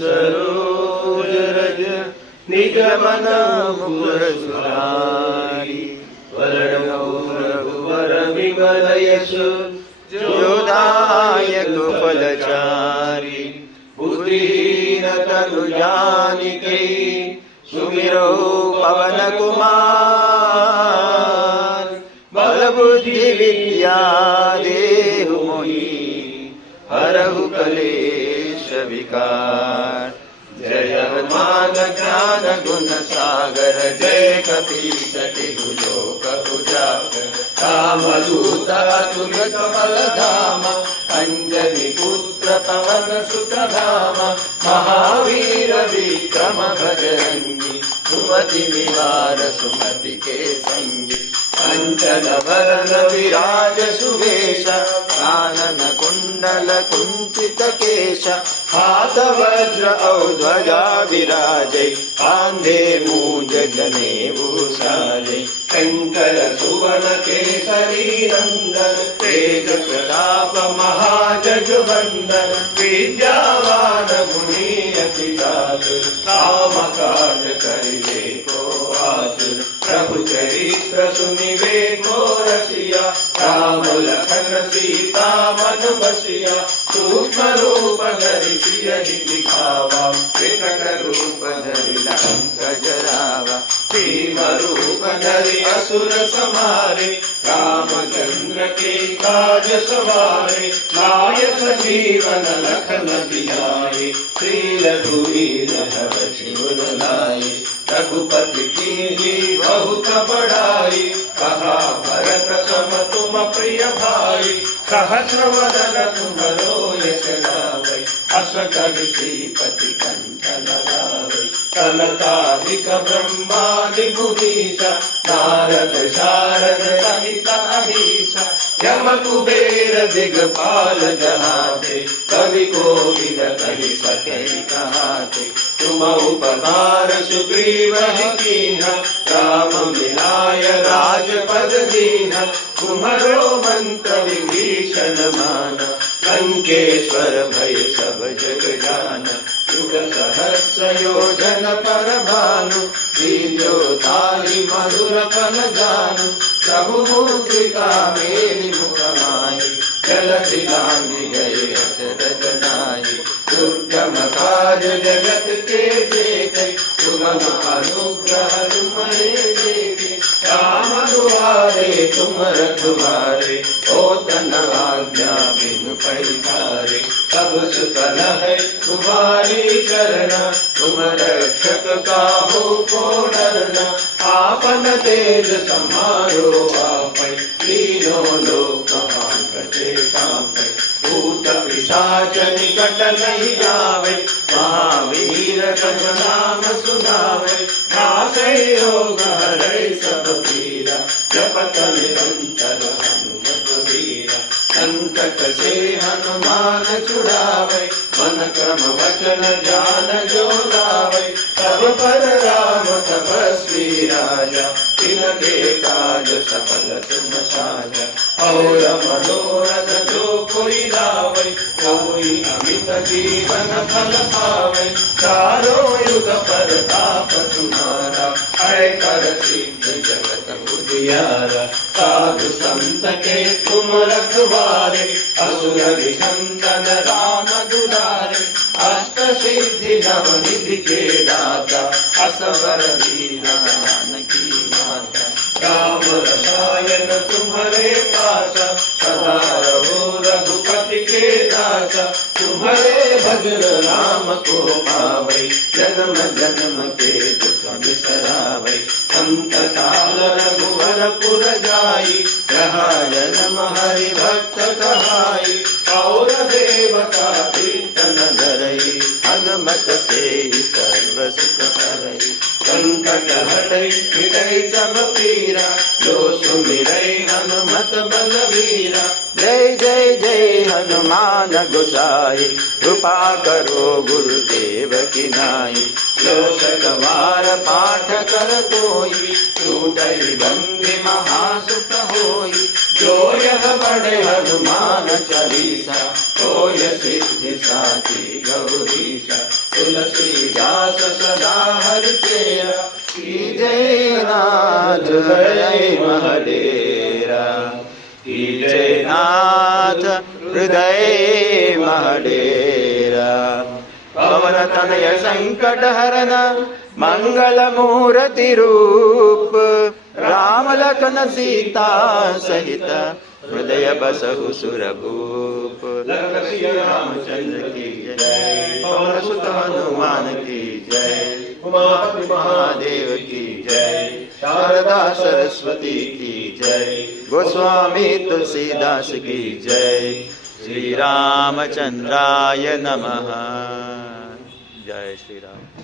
सरोज रज निज मन मुकुर सुधारी। वर्णौ रघुवर विमल यशु जोदायक फलचारी। बुद्धिहीन तनु जानिके सुमिरो पवन कुमार। बल बुद्धि विद्या देहु मोहि हरहु कलेश विकार। जय मान ज्ञान गुण सागर जय कपीश तिहु लोक उजागर। रामदूत अतुलित बल धाम अंजनी पुत्र पवन सुत धाम। महावीर विक्रम बजरंगी सुमति निवार सुमति के संगी। कंचन वरण विराज सुवेश कानन कुंडल कुंचित केश। हाथ वज्र औ ध्वजा विराजे कांधे मूंज जनेऊ साजे। शंकर सुवन केसरी नंदन तेज प्रताप महाजगवंदन। विद्यावान गुणी अति चातुर राम काज करिबे को आतुर। प्रभु चरित्र सुनिबे को रसिया राम लखन सीता मन बसिया। सूक्ष्म रूप धरि सियहि दिखावा विकट रूप धरि लंक जरावा। भीम रूप धरि असुर संहारे रामचंद्र के काज सवारे। लाय सजीवन लखन जियाए श्री रघुवीर हर शिवर लाए। रघुपति कीन्ही बहुत बड़ाई कहा भरत सम तुम प्रिय भाई। सहस्र वदन तुम्हरो यश गावै अस कहि श्रीपति कंठ लगावै। सनकादिक ब्रह्मादि मुनीसा नारद शारद सहित अहिसा। यम कुबेर दिगपाल जहाते कवि कोविद कहि सके कहाते। तुम उपकार सुग्रीव कीन्हा राम मिलाय राजपद दीन्हा। तुम्हरो मंत्र विभीषण माना लंकेश्वर भय सब जग जाना। युग सहस्र योजन पर भानु दीर्घोतारि मधुर फल जानु। प्रभु मुद्रिका मेलि मुख माहि जलधि लांघि गए अचरज नाहि। दुर्गम काज जगत के जेते सुगम अनुग्रह तुम्हरे देते। राम दुआरे तुम रखवारे होत न आज्ञा बिनु पैसारे। सब सुतन है तुम्हारी करना तुम रक्षक काहू को डरना। आपन तेज समारो आपै तीनों लोक हांकते कांपै। भूत पिशाच निकट नहीं आवे महावीर जब नाम सुनावे। नासै रोग हरै सब पीरा जपत निरंतर हनुमत वीरा। संकट से हनुमान छुड़ावे मन क्रम वचन ध्यान जो लावे। तब पर राम तपस्वी राजा तिनके काज सफल तुम साजा। और मनोरथ जो कोई लावे कोई अमित जीवन फल पावे। चारों युग परताप तुम्हारा है कर सिद्ध जगत उजियारा। साधु संत के तुम रखवारे असुर निकंदन राम दुलारे। अष्ट सिद्धि नव निधि के दाता असवर दीना जानकी माता। राम रसायन तुम्हारे पासा सदा रहो रघुपति के दासा। तुम्हारे भजन राम को पावै जन्म जन्म के दुख बिसरावै। संत काल रघुवर पुर जाई जहाँ जन्म हरि भक्त कहाई। और देवता कीर्तन धरई हनुमत से सर्व सुख करई। संकट हटई मिटई सब पीरा जो सुमिरै हनुमत बलवीरा। जय जय जय हनुमान गोसाई कृपा करो गुरुदेव की नाई। जो शतवार पाठ कर कोई छूटई बंदी महासुख होई। जो यह पढ़े हनुमान चालीसा होय सिद्धि साची गौरी तुलसीदास सदा हरिचेरा की जय नाथ हृदय महडेरा की जय नाथ हृदय महडेरा पवन तनय संकट हरन मंगल मूर्ति रूप राम लखन सीता सहित हृदय बसहु सुरभूप रामचंद्र की जय पवन सुत हनुमान की जय उमापति महादेव की जय शारदा सरस्वती की जय गोस्वामी तुलसीदास की जय श्री रामचंद्राय नमः। जय श्री राम।